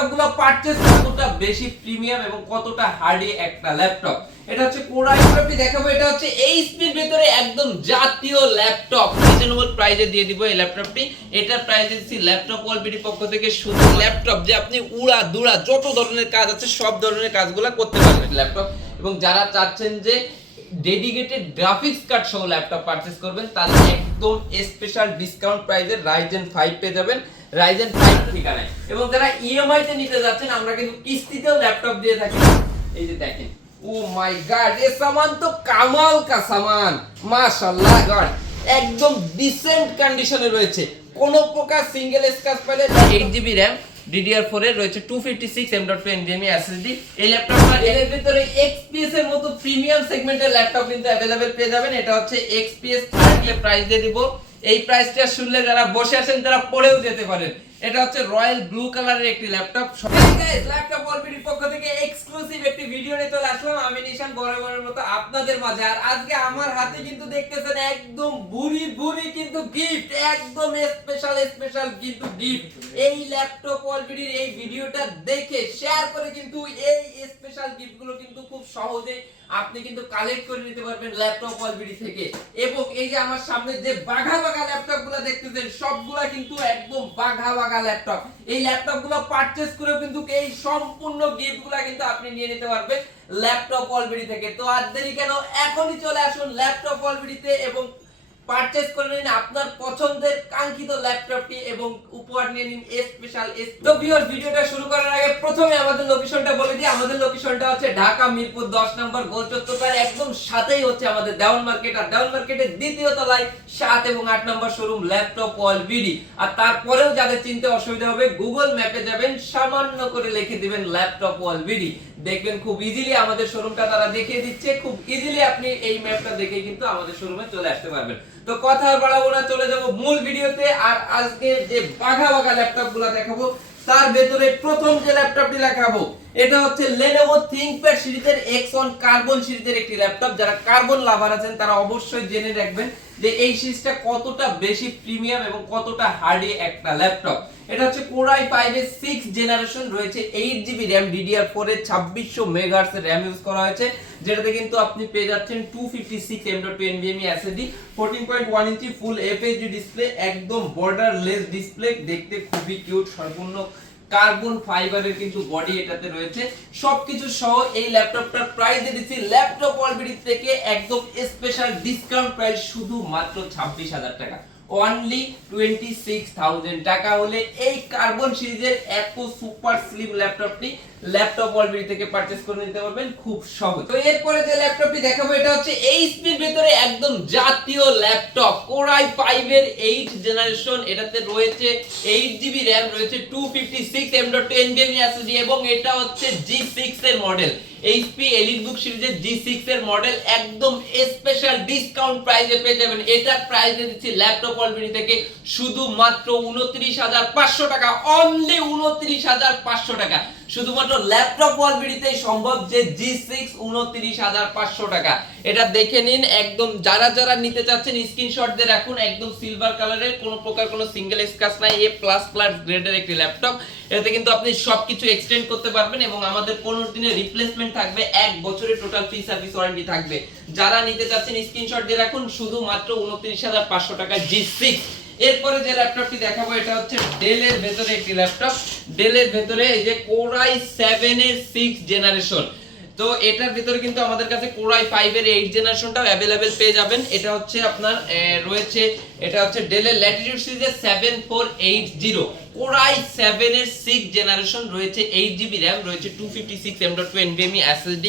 ল্যাপটপগুলো পারচেজ কতটা বেশি প্রিমিয়াম এবং কতটা হার্ডি একটা ল্যাপটপ। এটা হচ্ছে কোরাই ল্যাপটপটি দেখাবো। এটা হচ্ছে এইচপির ভিতরে একদম জাতীয় ল্যাপটপ, রিজনেবল প্রাইসে দিয়ে দিব এই ল্যাপটপটি। এটার প্রাইস দিচ্ছি ল্যাপটপ ওয়ালবিডি পক্ষ থেকে শুধু ল্যাপটপ, যে আপনি উড়া দুরা যত ধরনের কাজ আছে সব ধরনের কাজগুলো করতে পারবেন ল্যাপটপ। এবং যারা চাচ্ছেন যে ডেডিকেটেড গ্রাফিক্স কার্ড সহ ল্যাপটপ পারচেজ করবেন, তাহলে একদম স্পেশাল ডিসকাউন্ট প্রাইসে রাইজেন 5 পেয়ে যাবেন রাইজেন 5 ঠিকানায়। এবং যারা ইএমআই তে নিতে যাচ্ছেন, আমরা কিন্তু কিস্তিতেও ল্যাপটপ দিয়ে থাকি। এই যে দেখেন, ও মাই গড, এই সামান তো কামাল কা সামান, মাশাআল্লাহ গড, একদম ডিসেন্ট কন্ডিশনে রয়েছে, কোনো প্রকার সিঙ্গেল স্ক্র্যাচ পাইলে। 8GB RAM DDR4 এর রয়েছে 256 M.2 NVMe SSD। এই ল্যাপটপটা এর ভিতরে XPS এর মতো প্রিমিয়াম সেগমেন্টের ল্যাপটপ কিন্তু अवेलेबल পেয়ে যাবেন। এটা হচ্ছে XPS 30 এর প্রাইস দিয়ে দিব। এই প্রাইসটা শুনলে যারা বসে আছেন তারা পড়েও যেতে পারেন। এটা হচ্ছে রয়্যাল ব্লু কালারের একটি ল্যাপটপ। গাইস, ল্যাপটপ ওয়ালবিডির পক্ষ থেকে এক্সক্লুসিভ একটি ভিডিও নিয়ে চলে আসলাম আমি নিশান, বরাবরের মতো আপনাদের মাঝে। আর আজকে আমার হাতে কিন্তু দেখতেছেন একদম বুড়ি বুড়ি কিন্তু গিফট, একদম স্পেশাল কিন্তু গিফট। এই ল্যাপটপ ওয়ালবিডির এই ভিডিওটা দেখে শেয়ার করে কিন্তু এই স্পেশাল গিফটগুলো কিন্তু খুব সহজে আপনি কিন্তু কালেক্ট করে নিতে পারবেন ল্যাপটপ ওয়ালবিডি থেকে। এবং এই যে আমার সামনে যে বাঘা বাঘা ল্যাপটপগুলো দেখতেছেন, সবগুলা কিন্তু একদম বাঘা বাঘা ল্যাপটপ। এই ল্যাপটপগুলো পারচেজ করেও কিন্তু এই সম্পূর্ণ গিফটগুলো কিন্তু আপনি নিয়ে নিতে পারবেন ল্যাপটপ ওয়ালবিডি থেকে। তো আর দেরি কেন, এখনই চলে আসুন ল্যাপটপ ওয়ালবিডিতে এবং পারচেজ করে নিন আপনার পছন্দের কাঙ্ক্ষিত ল্যাপটপটি এবং উপহার নিয়ে নিন স্পেশাল। তো ভিউয়ার্স, ভিডিওটা শুরু করার আগে প্রথমে আমাদের লোকেশনটা বলে দিই। আমাদের লোকেশনটা হচ্ছে ঢাকা মিরপুর 10 নম্বর গোল চত্বরের একদম সাথেই হচ্ছে আমাদের দেওয়ান মার্কেট। আর দেওয়ান মার্কেটের দ্বিতীয় তলায় 7 এবং 8 নম্বর শোরুম ল্যাপটপ ওয়ালবিডি। আর তারপরেও যাদের চিনতে অসুবিধা হবে, গুগল ম্যাপে যাবেন, সামান্য করে লিখে দিবেন ল্যাপটপ ওয়ালবিডি, দেখবেন খুব ইজিলি আমাদের শোরুমটা তারা দেখিয়ে দিচ্ছে। খুব ইজিলি আপনি এই ম্যাপটা দেখে কিন্তু আমাদের শোরুমে চলে আসতে পারবেন। তো কথা আর বাড়াবো না, চলে যাব মূল ভিডিওতে। আর আজকে যে বাঘা বাঘা ল্যাপটপগুলো দেখাবো, তার ভেতরে প্রথম যে ল্যাপটপটি দেখাবো, এটা হচ্ছে Lenovo ThinkPad সিরিজের X1 কার্বন সিরিজের একটি ল্যাপটপ। যারা কার্বন লাভার আছেন তারা অবশ্যই জেনে রাখবেন যে এই সিরিজটা কতটা বেশি প্রিমিয়াম এবং কতটা হার্ডি একটা ল্যাপটপ। এটা হচ্ছে কোরাই 5 এর 6th জেনারেশন, রয়েছে 8GB RAM DDR4 এর 2600 মেগাহার্টজ এর RAM ইউজ করা হয়েছে, যেটাতে কিন্তু আপনি পেয়ে যাচ্ছেন 256 M.2 NVMe SSD, 14.1 ইঞ্চি ফুল FHD ডিসপ্লে, একদম বর্ডারলেস ডিসপ্লে, দেখতে খুবই কিউট, সম্পূর্ণ কার্বন ফাইবারের কিন্তু বডি এটাতে রয়েছে। সবকিছু সহ এই ল্যাপটপটার প্রাইস দিয়ে দিচ্ছি ল্যাপটপ ওয়ালবিডি থেকে একদম স্পেশাল ডিসকাউন্ট প্রাইস, শুধু মাত্র 26,000 টাকা, অনলি 26,000 টাকা হলে এই কার্বন সিরিজের এত সুপার স্লিম ল্যাপটপটি ল্যাপটপ ওয়ালবিডি থেকে পারচেজ করে নিতে পারবেন খুব সহজ। তো এরপরে যে ল্যাপটপটি দেখাবো, এটা হচ্ছে এইচপির ভিতরে একদম জাতীয় ল্যাপটপ, কোরাই 5 এর 8th জেনারেশন। এটাতে রয়েছে 8GB RAM, রয়েছে 256 M.2 NVMe SSD এবং এটা হচ্ছে G6 এর মডেল, HP EliteBook সিরিজের G6 এর মডেল। একদম স্পেশাল ডিসকাউন্ট প্রাইসে পেয়ে যাবেন। এটার প্রাইস দিচ্ছি ল্যাপটপ ওয়ালবিডি থেকে শুধুমাত্র 29,500 টাকা, অনলি 29,500 টাকা। শুধুমাত্র ল্যাপটপ ওয়ালবিডিতেই সম্ভব যে G6 29,500 টাকা। এটা দেখে নিন, একদম যারা যারা নিতে চাচ্ছেন স্ক্রিনশট দিয়ে রাখুন। একদম সিলভার কালারের, কোনো প্রকার কোনো সিঙ্গেল স্ক্র্যাচ নাই, A++ গ্রেডের একটি ল্যাপটপ। এতে কিন্তু আপনি সবকিছু এক্সটেন্ড করতে পারবেন এবং আমাদের 15 দিনের রিপ্লেসমেন্ট থাকবে, 1 বছরের টোটাল ফ্রি সার্ভিস ওয়ারেন্টি থাকবে। যারা নিতে চাচ্ছেন স্ক্রিনশট দিয়ে রাখুন, শুধুমাত্র 29,500 টাকা G6। এরপরে যে ল্যাপটপটি দেখাবো, এটা হচ্ছে ডেলের ভেতরে একটি ল্যাপটপ। ডেলের ভেতরে এই যে কোরাই 7 এর 6th জেনারেশন। তো এটার ভিতরে কিন্তু আমাদের কাছে কোরাই 5 এর 8th জেনারেশনটাও अवेलेबल পেয়ে যাবেন। এটা হচ্ছে আপনার রয়েছে, এটা হচ্ছে ডেলের ল্যাটিটিউড সিরিজের 7480, কোরাই 7 এর 6th জেনারেশন, রয়েছে 8GB RAM, রয়েছে 256 M.2 NVMe SSD,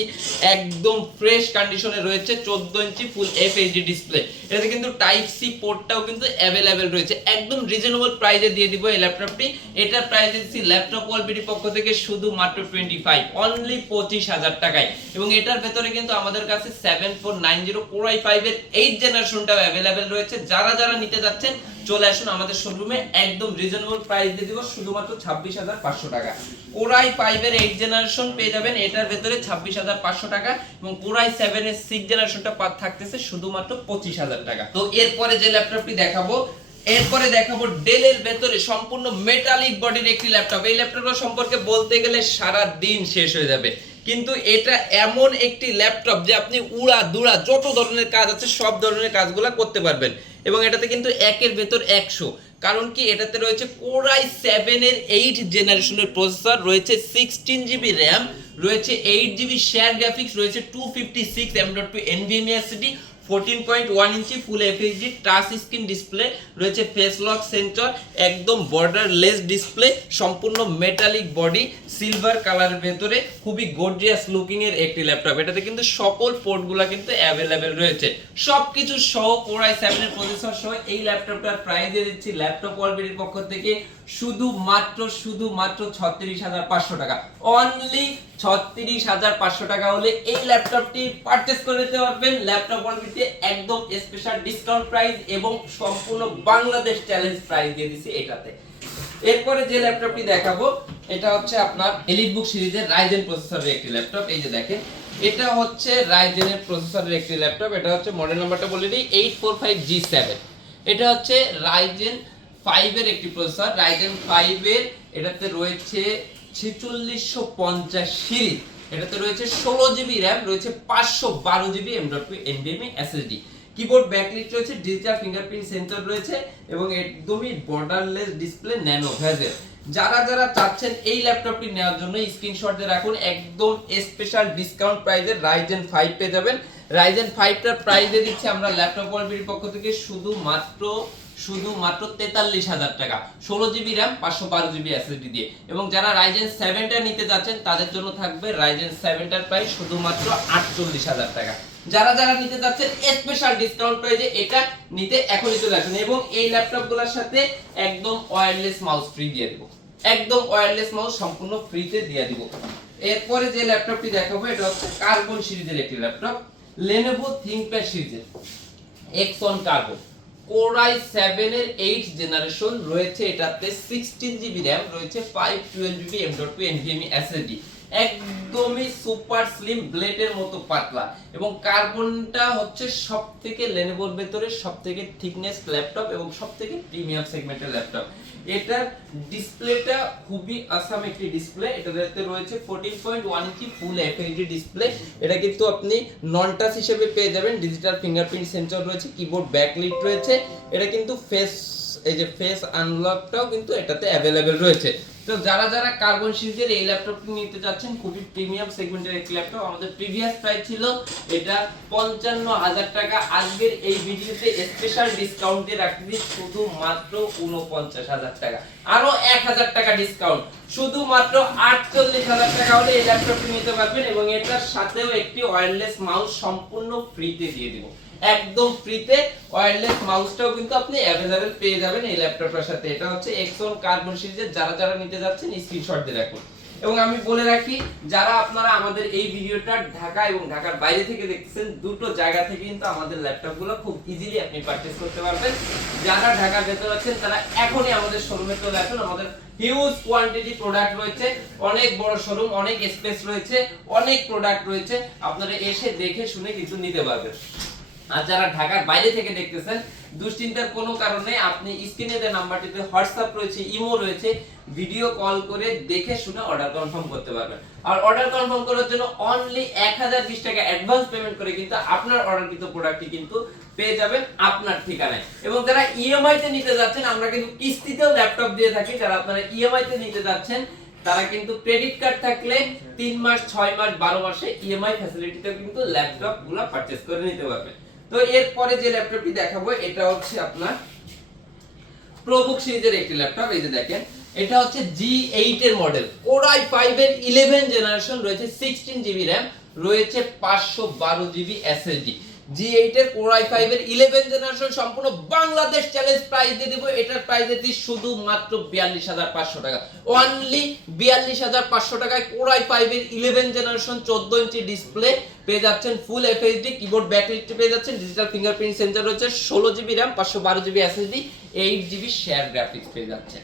একদম ফ্রেশ কন্ডিশনে রয়েছে, 14 ইঞ্চি ফুল FHD ডিসপ্লে। এটাতে কিন্তু টাইপ সি পোর্টটাও কিন্তু अवेलेबल রয়েছে। একদম রিজনেবল প্রাইসে দিয়ে দিব এই ল্যাপটপটি। এটার প্রাইস দিচ্ছি ল্যাপটপ ওয়ালবিডি পক্ষ থেকে শুধুমাত্র 25, অনলি 25,000 টাকায়। এবং এটার ভেতরে কিন্তু আমাদের কাছে 7490 কোরাই 5 এর 8th জেনারেশনটাও अवेलेबल রয়েছে। যারা যারা নিতে যাচ্ছেন চলে আসুন আমাদের শোরুমে, একদম রিজনেবল প্রাইস দিয়ে দিব শুধুমাত্র 26,500 টাকা। কোরাই 5 এর 8th জেনারেশন পেয়ে যাবেন এটার ভেতরে 26,500 টাকা এবং কোরাই 7 এর 6th জেনারেশনটা থাকতেছে শুধুমাত্র 25,000 টাকা। তো এরপরে যে ল্যাপটপটি দেখাবো, এরপরে দেখাবো ডেলের ভেতরে সম্পূর্ণ মেটালিক বডির একটি ল্যাপটপ। এই ল্যাপটপটা সম্পর্কে বলতে গেলে সারা দিন শেষ হয়ে যাবে, কিন্তু এটা এমন একটি ল্যাপটপ যে আপনি উড়া দুরা যত ধরনের কাজ আছে সব ধরনের কাজগুলো করতে পারবেন। এবং এটাতে কিন্তু একের ভেতর 100, কারণ কি এটাতে রয়েছে Core i7 এর 8 জেনারেশনের প্রসেসর, রয়েছে 16GB র্যাম, রয়েছে 8GB শেয়ার গ্রাফিক্স, রয়েছে 256 M.2 NVMe SSD, 14.1 ইঞ্চি ফুল এফএইচডি টাচ স্ক্রিন ডিসপ্লে, রয়েছে ফেস লক সেন্সর, একদম বর্ডারলেস ডিসপ্লে, সম্পূর্ণ মেটালিক বডি, সিলভার কালারের ভেতরে, খুবই গর্জিয়াস লুকিং এর একটি ল্যাপটপ। এটাতে কিন্তু সকল পোর্টগুলো কিন্তু অ্যাভেলেবেল রয়েছে, সবকিছু সহ Core i7 এর প্রসেসর সহ এই ল্যাপটপটার প্রাইস দিয়ে দিচ্ছি ল্যাপটপ ওয়ার্ল্ডের পক্ষ থেকে শুধুমাত্র 36,500 টাকা। অনলি 36,500 টাকা হলে এই ল্যাপটপটি পারচেজ করে নিতে পারবেন ল্যাপটপ ওয়ার্ল্ডে একদম স্পেশাল ডিসকাউন্ট প্রাইস এবং সম্পূর্ণ বাংলাদেশ চ্যালেঞ্জ প্রাইস দিয়ে দিছি এটাতে। এরপরে যে ল্যাপটপটি দেখাবো এটা হচ্ছে আপনার এলিটবুক সিরিজের রাইজেন প্রসেসরের একটি ল্যাপটপ। এই যে দেখেন, এটা হচ্ছে রাইজেনের প্রসেসরের একটি ল্যাপটপ। এটা হচ্ছে মডেল নাম্বারটা বলে দিই 845G7। এটা হচ্ছে রাইজেন 5 এর একটি প্রসেসর, রাইজেন 5 এর। এটাতে রয়েছে 4650 সিরিজ, এটাতে রয়েছে 16GB র্যাম, রয়েছে 512GB M.2 NVMe SSD, keyboard backlit রয়েছে, ডিজিটাল ফিঙ্গারপ্রিন্ট সেন্সর রয়েছে এবং একদমই বর্ডারলেস ডিসপ্লে ন্যানো ভেজেল। যারা যারা চাচ্ছেন এই ল্যাপটপটি নেওয়ার জন্য স্ক্রিনশট দিয়ে রাখুন, একদম স্পেশাল ডিসকাউন্ট প্রাইসে রাইজেন 5 পেয়ে যাবেন। রাইজেন 5টার প্রাইস দিয়ে দিচ্ছি আমরা ল্যাপটপ ওয়ার্ল্ডের পক্ষ থেকে শুধুমাত্র 43,000 টাকা, 16GB র্যাম, 512GB SSD দিয়ে। এবং যারা রাইজেন 7টা নিতে যাচ্ছেন তাদের জন্য থাকবে রাইজেন 7টার প্রাইস শুধুমাত্র 48,000 টাকা। যারা যারা নিতে যাচ্ছেন স্পেশাল ডিসকাউন্ট প্রাইসে এটা নিতে এখনই চলে আসুন। এবং এই ল্যাপটপগুলোর সাথে একদম ওয়্যারলেস মাউস ফ্রি দিয়ে দিব, একদম ওয়্যারলেস মাউস সম্পূর্ণ ফ্রিতে দিয়ে দিব। এরপরে যে ল্যাপটপটি দেখাবো এটা হচ্ছে কার্বন সিরিজের একটি ল্যাপটপ, Lenovo ThinkPad সিরিজের X1 কার্বন, Core i7 এর 8 জেনারেশন, রয়েছে এটাতে 16GB র্যাম, রয়েছে 512GB M.2 NVMe SSD, একদমই সুপার স্লিম ব্লেডের মতো পাতলা। এবং কার্বনটা হচ্ছে সবথেকে Lenovoর ভেতরে সবথেকে থিকনেস ল্যাপটপ এবং সবথেকে প্রিমিয়াম সেগমেন্টের ল্যাপটপ। এটার ডিসপ্লেটা খুবই আসাম একটি ডিসপ্লে, এটাতে রয়েছে 14.1 ইঞ্চি ফুল এফএইচডি ডিসপ্লে। এটা কিন্তু আপনি নন টাচ হিসেবে পেয়ে যাবেন, ডিজিটাল ফিঙ্গারপ্রিন্ট সেন্সর রয়েছে, কিবোর্ড ব্যাকলিট রয়েছে। এটা কিন্তু ফেস আনলকটাও কিন্তু এটাতে অ্যাভেলেবেল রয়েছে। তো যারা যারা কার্বন সিরিজের এই ল্যাপটপটি নিতে যাচ্ছেন, খুবই প্রিমিয়াম সেগমেন্টের একটি ল্যাপটপ, আমাদের প্রিভিয়াস প্রাইস ছিল এটা 55,000 টাকা। আজকের এই ভিডিওতে স্পেশাল ডিসকাউন্ট দিয়ে রাখছি শুধুমাত্র 49,000 টাকা, আরো 1,000 টাকা ডিসকাউন্ট, শুধুমাত্র 48,000 টাকা হলে এই ল্যাপটপটি নিতে পারবেন। এবং এটার সাথেও একটি ওয়্যারলেস মাউস সম্পূর্ণ ফ্রিতে দিয়ে দিব, একদম ফ্রিতে। ওয়্যারলেস মাউসটাও কিন্তু আপনি অ্যাভেলেবেল পেয়ে যাবেন এই ল্যাপটপটার সাথে। এটা হচ্ছে X1 কার্বন সিরিজের, যারা যারা নিতে যাচ্ছেন স্ক্রিনশট দিয়ে রাখুন। এবং আমি বলে রাখি, যারা আপনারা আমাদের এই ভিডিওটা ঢাকা এবং ঢাকার বাইরে থেকে দেখতেছেন, দুটো জায়গা থেকে কিন্তু আমাদের ল্যাপটপগুলো খুব ইজিলি আপনি পারচেজ করতে পারবেন। যারা ঢাকার ভেতরে আছেন তারা এখনই আমাদের শোরুমে চলে আসুন, আমাদের হিউজ কোয়ান্টিটি প্রোডাক্ট রয়েছে, অনেক বড় শোরুম, অনেক স্পেস রয়েছে, অনেক প্রোডাক্ট রয়েছে, আপনারা এসে দেখে শুনে কিছু নিতে পারবেন। আর যারা ঢাকার বাইরে থেকে দেখতেছেন, দুশ্চিন্তার কোনো কারণে আপনি স্ক্রিনে দেওয়া নাম্বারটিতে হোয়াটসঅ্যাপ রয়েছে, ইমো রয়েছে, ভিডিও কল করে দেখে শুনে অর্ডার কনফার্ম করতে পারবেন। আর অর্ডার কনফার্ম করার জন্য অনলি 1020 টাকা অ্যাডভান্স পেমেন্ট করে কিন্তু আপনার অর্ডারকৃত প্রোডাক্টটি কিন্তু পেয়ে যাবেন আপনার ঠিকানায়। এবং যারা ইএমআই তে নিতে যাচ্ছেন, আমরা কিন্তু কিস্তিতেও ল্যাপটপ দিয়ে থাকি। যারা আপনারা ইএমআই তে নিতে যাচ্ছেন তারা কিন্তু ক্রেডিট কার্ড থাকলে 3 মাস, 6 মাস, 12 মাসে ইএমআই ফ্যাসিলিটিতে কিন্তু ল্যাপটপগুলো পারচেজ করে নিতে পারবেন। তো এরপরে যে ল্যাপটপটি দেখাবো এটা হচ্ছে আপনার প্রোবুক সিরিজের একটি ল্যাপটপ। এই যে দেখেন, এটা হচ্ছে G8 এর মডেল, Core i5 এর 11 জেনারেশন, রয়েছে 16GB র্যাম, রয়েছে 512GB SSD। G8 এর Core i5 এর 11 জেনারেশন সম্পূর্ণ বাংলাদেশ চ্যালেঞ্জ প্রাইস দিয়ে দেব। এটার প্রাইস দিচ্ছি শুধুমাত্র 42,500 টাকা, অনলি 42,500 টাকায় Core i5 এর 11 জেনারেশন 14 ইঞ্চি ডিসপ্লে পেয়ে যাচ্ছেন, ফুল এফএইচডি, কিবোর্ড ব্যাকলিট পেয়ে যাচ্ছেন, ডিজিটাল ফিঙ্গারপ্রিন্ট সেন্সর রয়েছে, 16GB RAM, 512GB SSD, 8GB share graphics পেয়ে যাচ্ছেন।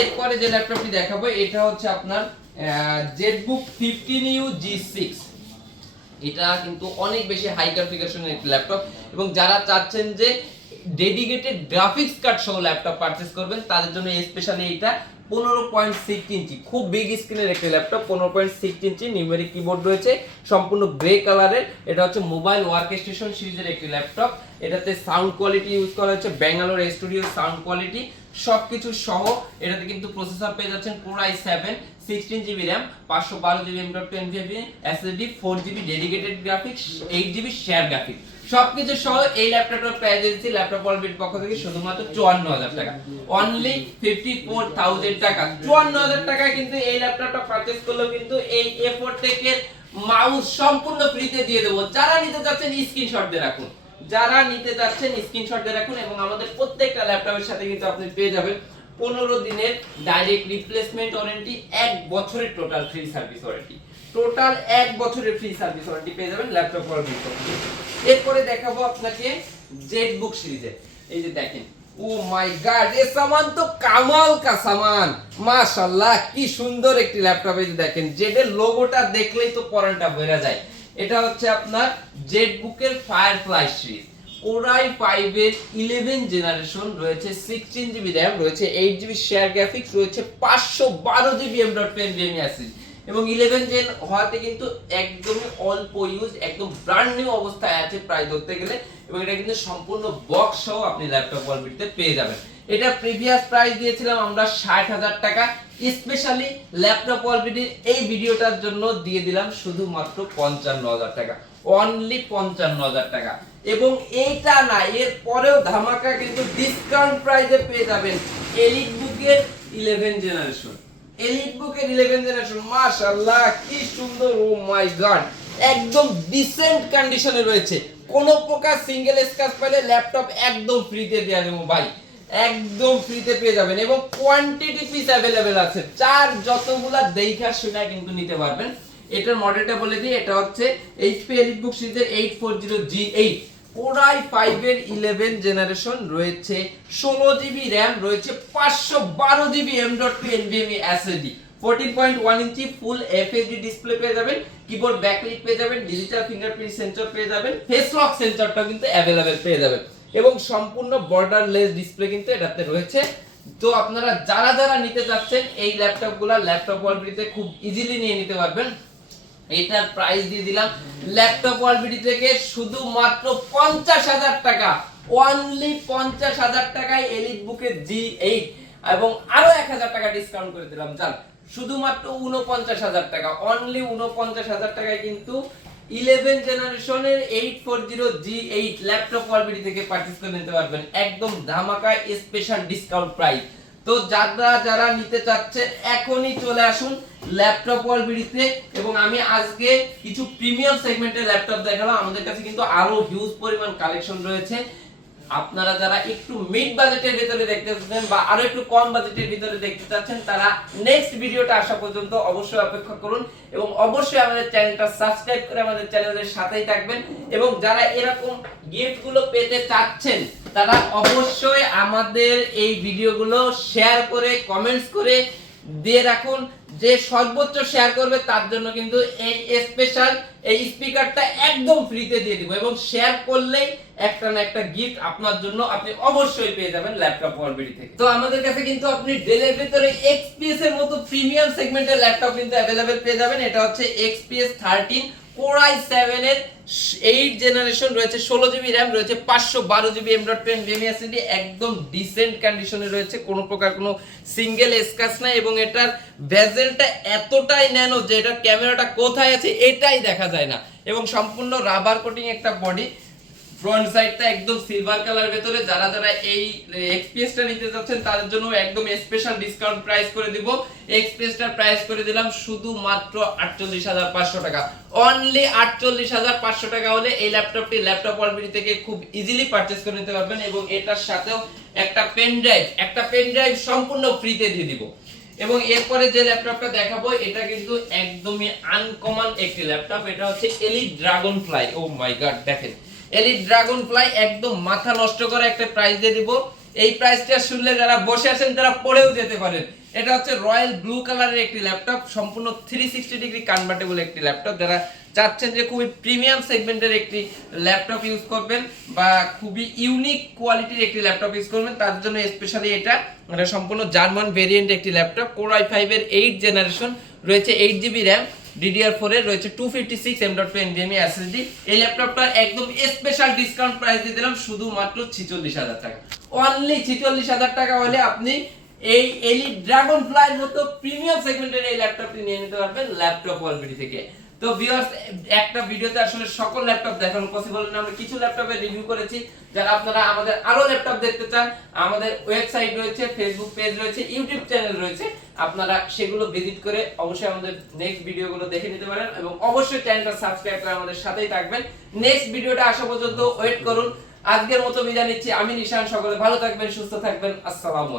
এরপরে যে ল্যাপটপটি দেখাবো এটা হচ্ছে আপনার ZBook 15U G6। এটা কিন্তু অনেক বেশি হাই কনফিগারেশনের একটি ল্যাপটপ। এবং যারা চাচ্ছেন যে ডেডিকেটেড গ্রাফিক্স কার্ড সহ ল্যাপটপ পারচেজ করবেন তাদের জন্য স্পেশালি এইটা 15.6 ইঞ্চি খুব বিগ স্ক্রিনের একটি ল্যাপটপ। 15.6 ইঞ্চি নিউমেরিক কিবোর্ড রয়েছে, সম্পূর্ণ গ্রে কালারের। এটা হচ্ছে মোবাইল ওয়ার্ক স্টেশন সিরিজের একটি ল্যাপটপ। এটাতে সাউন্ড কোয়ালিটি ইউজ করা হচ্ছে ব্যাঙ্গালোর স্টুডিও সাউন্ড কোয়ালিটি সবকিছু সহ। এটাতে কিন্তু প্রসেসর পেয়ে যাচ্ছেন Core i7 16GB RAM 512GB M.2 SSD 4GB dedicated graphics 8GB share graphics সবকিছু সহ এই ল্যাপটপটার প্রাইস দিয়েছি ল্যাপটপ ওয়ার্ল্ড পক্ষ থেকে শুধুমাত্র 54000 টাকা, অনলি 54000 টাকা। 54000 টাকায় কিন্তু এই ল্যাপটপটা পারচেজ করলেও কিন্তু এই A4 টেকের মাউস সম্পূর্ণ ফ্রিতে দিয়ে দেবো। যারা নিতে চাচ্ছেন স্ক্রিনশট দিয়ে রাখুন, যারা নিতে চাচ্ছেন স্ক্রিনশট দিয়ে রাখুন। এবং আমাদের প্রত্যেকটা ল্যাপটপের সাথে কিন্তু আপনি পেয়ে যাবেন 15 দিনের ডাইরেক্ট রিপ্লেসমেন্ট ওয়ারেন্টি, 1 বছরের total free service warranty, total 1 বছরের ফ্রি সার্ভিস ওয়ারেন্টি পেয়ে যাবেন ল্যাপটপ ওয়ার্ল্ড থেকে। এরপরে দেখাবো আপনাকে জেটবুক সিরিজে। এই যে দেখেন, ও মাই গড, এই সামান তো কামাল কা সামান, মাশাআল্লাহ কি সুন্দর একটি ল্যাপটপ। এই যে দেখেন, জেডের লোগোটা দেখলেই তো পরানটা ভরে যায়। এটা হচ্ছে আপনার জেটবুকের ফায়ারফ্লাই সিরিজ, Core i5 এর 11 জেনারেশন, রয়েছে 16GB RAM, রয়েছে 8GB শেয়ার গ্রাফিক্স, রয়েছে 512GB M.2 NVMe SSD এবং 11 জেন হওয়াতে কিন্তু একদমই অল্প ইউজ, একদম ব্র্যান্ড নিউ অবস্থায় আছে প্রায় ধরতে গেলে। এবং এটা কিন্তু সম্পূর্ণ বক্স সহ আপনি ল্যাপটপ ওয়ালবিটতে পেয়ে যাবেন। এটা প্রিভিয়াস প্রাইস দিয়েছিলাম আমরা 60000 টাকা, স্পেশালি ল্যাপটপ ওয়ালবিটির এই ভিডিওটার জন্য দিয়ে দিলাম শুধুমাত্র 55000 টাকা, অনলি 55000 টাকা। এবং এইটা না, এর পরেও ধামাকা কিন্তু ডিসকাউন্ট প্রাইসে পেয়ে যাবেন এলিটবুকের 11 জেনারেশন। এলিটবুকের 11 জেনারেশন মাশাআল্লাহ কি সুন্দর, ও মাই গড, একদম ডিসেন্ট কন্ডিশনে রয়েছে। কোনো প্রকার সিঙ্গেল স্ক্র্যাচ পেলে ল্যাপটপ একদম ফ্রিতে দেয়া দেবো ভাই, একদম ফ্রিতে পেয়ে যাবেন। এবং কোয়ান্টিটি পিস अवेलेबल আছে, চার যতগুলা দেখা শুনে কিন্তু নিতে পারবেন। এটার মডেলটা বলে দিই, এটা হচ্ছে HP এলিটবুক সিরিজের 840G8, Core i5 এর 11 জেনারেশন, রয়েছে 16GB RAM, রয়েছে 512GB M.2 NVMe SSD, 14.1 ইঞ্চি ফুল FHD ডিসপ্লে পেয়ে যাবেন, কিবোর্ড ব্যাকলাইট পেয়ে যাবেন, ডিজিটাল ফিঙ্গারপ্রিন্ট সেন্সর পেয়ে যাবেন, ফেস লক সেন্সরটা কিন্তু अवेलेबल পেয়ে যাবেন এবং সম্পূর্ণ বর্ডারলেস ডিসপ্লে কিন্তু এটাতে রয়েছে। তো আপনারা যারা যারা নিতে যাচ্ছেন এই ল্যাপটপগুলো ল্যাপটপ ওয়ালবিটিতে খুব ইজিলি নিয়ে নিতে পারবেন। এটার প্রাইস দিয়ে দিলাম ল্যাপটপ ওয়ালবিটি থেকে শুধুমাত্র 50000 টাকা, অনলি 50000 টাকায় এলিটবুকের G8 এবং আরো 1000 টাকা ডিসকাউন্ট করে দিলাম। জান শুধুমাত্র 49000 টাকা, অনলি 49000 টাকায় কিন্তু 11 জেনারেশনের 840G8 ল্যাপটপ ওয়ালবিটি থেকে পারচেজ করে নিতে পারবেন, একদম ধামাকা স্পেশাল ডিসকাউন্ট প্রাইস। তো যারা যারা নিতে চাচ্ছেন এখনই চলে আসুন ল্যাপটপ ওয়ালবিটিতে। এবং আমি আজকে কিছু প্রিমিয়াম সেগমেন্টের ল্যাপটপ দেখালাম, আমাদের কাছে কিন্তু আরো হিউজ পরিমাণ কালেকশন রয়েছে। আপনারা যারা একটু মিড বাজেটের ভিতরে দেখতে চাচ্ছেন বা আরো একটু কম বাজেটের ভিতরে দেখতে চাচ্ছেন, তারা নেক্সট ভিডিওটা আসা পর্যন্ত অবশ্যই অপেক্ষা করুন এবং অবশ্যই আমাদের চ্যানেলটা সাবস্ক্রাইব করে আমাদের চ্যানেলের সাথেই থাকবেন। এবং যারা এরকম গিফটগুলো পেতে চাচ্ছেন তারা অবশ্যই আমাদের এই ভিডিওগুলো শেয়ার করে কমেন্টস করে দিয়ে রাখুন। যে সর্বোচ্চ শেয়ার করবে তার জন্য কিন্তু এই স্পেশাল এই স্পিকারটা একদম ফ্রিতে দিয়ে দিব এবং শেয়ার করলেই একটা না একটা গিফট আপনার জন্য আপনি অবশ্যই পেয়ে যাবেন ল্যাপটপ ওয়ালবিটি থেকে। তো আমাদের কাছে কিন্তু আপনি ডেলের ভিতরে XPS এর মতো প্রিমিয়াম সেগমেন্টের ল্যাপটপ কিন্তু अवेलेबल পেয়ে যাবেন। এটা হচ্ছে XPS 13 Core i7 এর 8 জেনারেশন, রয়েছে 16GB RAM, রয়েছে 512GB M.2 NVMe SSD, একদম ডিসেন্ট কন্ডিশনে রয়েছে, কোনো প্রকার কোনো সিঙ্গেল স্ক্র্যাচ নাই এবং এটার বেজেলটা এতটাই ন্যানো যে এটার ক্যামেরাটা কোথায় আছে এটাই দেখা যায় না এবং সম্পূর্ণ রাবার কোটিং একটা বডি। ফ্রন্ট সাইডটা একদম সিলভার কালার ভেতরে। যারা যারা এই এক্সপিএসটা নিতে যাচ্ছেন তাদের জন্য একদম স্পেশাল ডিসকাউন্ট প্রাইস করে দিব। এক্সপিএসটার প্রাইস করে দিলাম শুধুমাত্র 48500 টাকা, অনলি 48500 টাকা হলে এই ল্যাপটপটি ল্যাপটপ ওয়ালবিটি থেকে খুব ইজিলি পারচেজ করে নিতে পারবেন এবং এটার সাথেও একটা পেন ড্রাইভ সম্পূর্ণ ফ্রিতে দিয়ে দিব। এবং এরপরে যে ল্যাপটপটা দেখাবো এটা কিন্তু একদমই আনকমন একটি ল্যাপটপ, এটা হচ্ছে এলিট ড্রাগন ফ্লাই। ও মাই গড, দেখেন এলিট ড্রাগন ফ্লাই একদম মাথা নষ্ট করে একটা প্রাইস দিয়ে দিব। এই প্রাইসটা শুনলে যারা বসে আছেন তারা পড়েও যেতে পারেন। এটা হচ্ছে রয়্যাল ব্লু কালারের একটি ল্যাপটপ, সম্পূর্ণ 360 ডিগ্রি কনভার্টেবল একটি ল্যাপটপ। যারা চাচ্ছেন যে খুবই প্রিমিয়াম সেগমেন্টের একটি ল্যাপটপ ইউজ করবেন বা খুবই ইউনিক কোয়ালিটির একটি ল্যাপটপ ইউজ করবেন, তার জন্য স্পেশালি এটা সম্পূর্ণ জার্মান ভেরিয়েন্ট একটি ল্যাপটপ। কোর i5 এর 8 জেনারেশন, রয়েছে 8GB র্যাম, DDR4 এর রয়েছে 256 M.2 NVMe SSD। এই ল্যাপটপটা একদম স্পেশাল ডিসকাউন্ট প্রাইস দিয়ে দিলাম শুধুমাত্র 46,000 টাকা। অনলি 46,000 টাকা হলে আপনি এই এলিট ড্রাগন ফ্লাইয়ের মতো প্রিমিয়াম সেগমেন্টের এই ল্যাপটপটি নিয়ে নিতে পারবেন ল্যাপটপ ওয়ালবিডি থেকে। তো ভিউয়ার্স, একটা ভিডিওতে আসলে সকল ল্যাপটপ দেখানো পসিবল না, আমরা কিছু ল্যাপটপের রিভিউ করেছি। যারা আপনারা আমাদের আরো ল্যাপটপ দেখতে চান, আমাদের ওয়েবসাইট রয়েছে, ফেসবুক পেজ রয়েছে, ইউটিউব চ্যানেল রয়েছে, আপনারা সেগুলো ভিজিট করে অবশ্যই আমাদের নেক্সট ভিডিওগুলো দেখে নিতে পারেন এবং অবশ্যই চ্যানেলটা সাবস্ক্রাইব করে আমাদের সাথেই থাকবেন। নেক্সট ভিডিওটা আসা পর্যন্ত ওয়েট করুন। আজকের মতো বিদায় নিচ্ছি, আমি নিশান। সকলে ভালো থাকবেন, সুস্থ থাকবেন। আসসালামু আলাইকুম।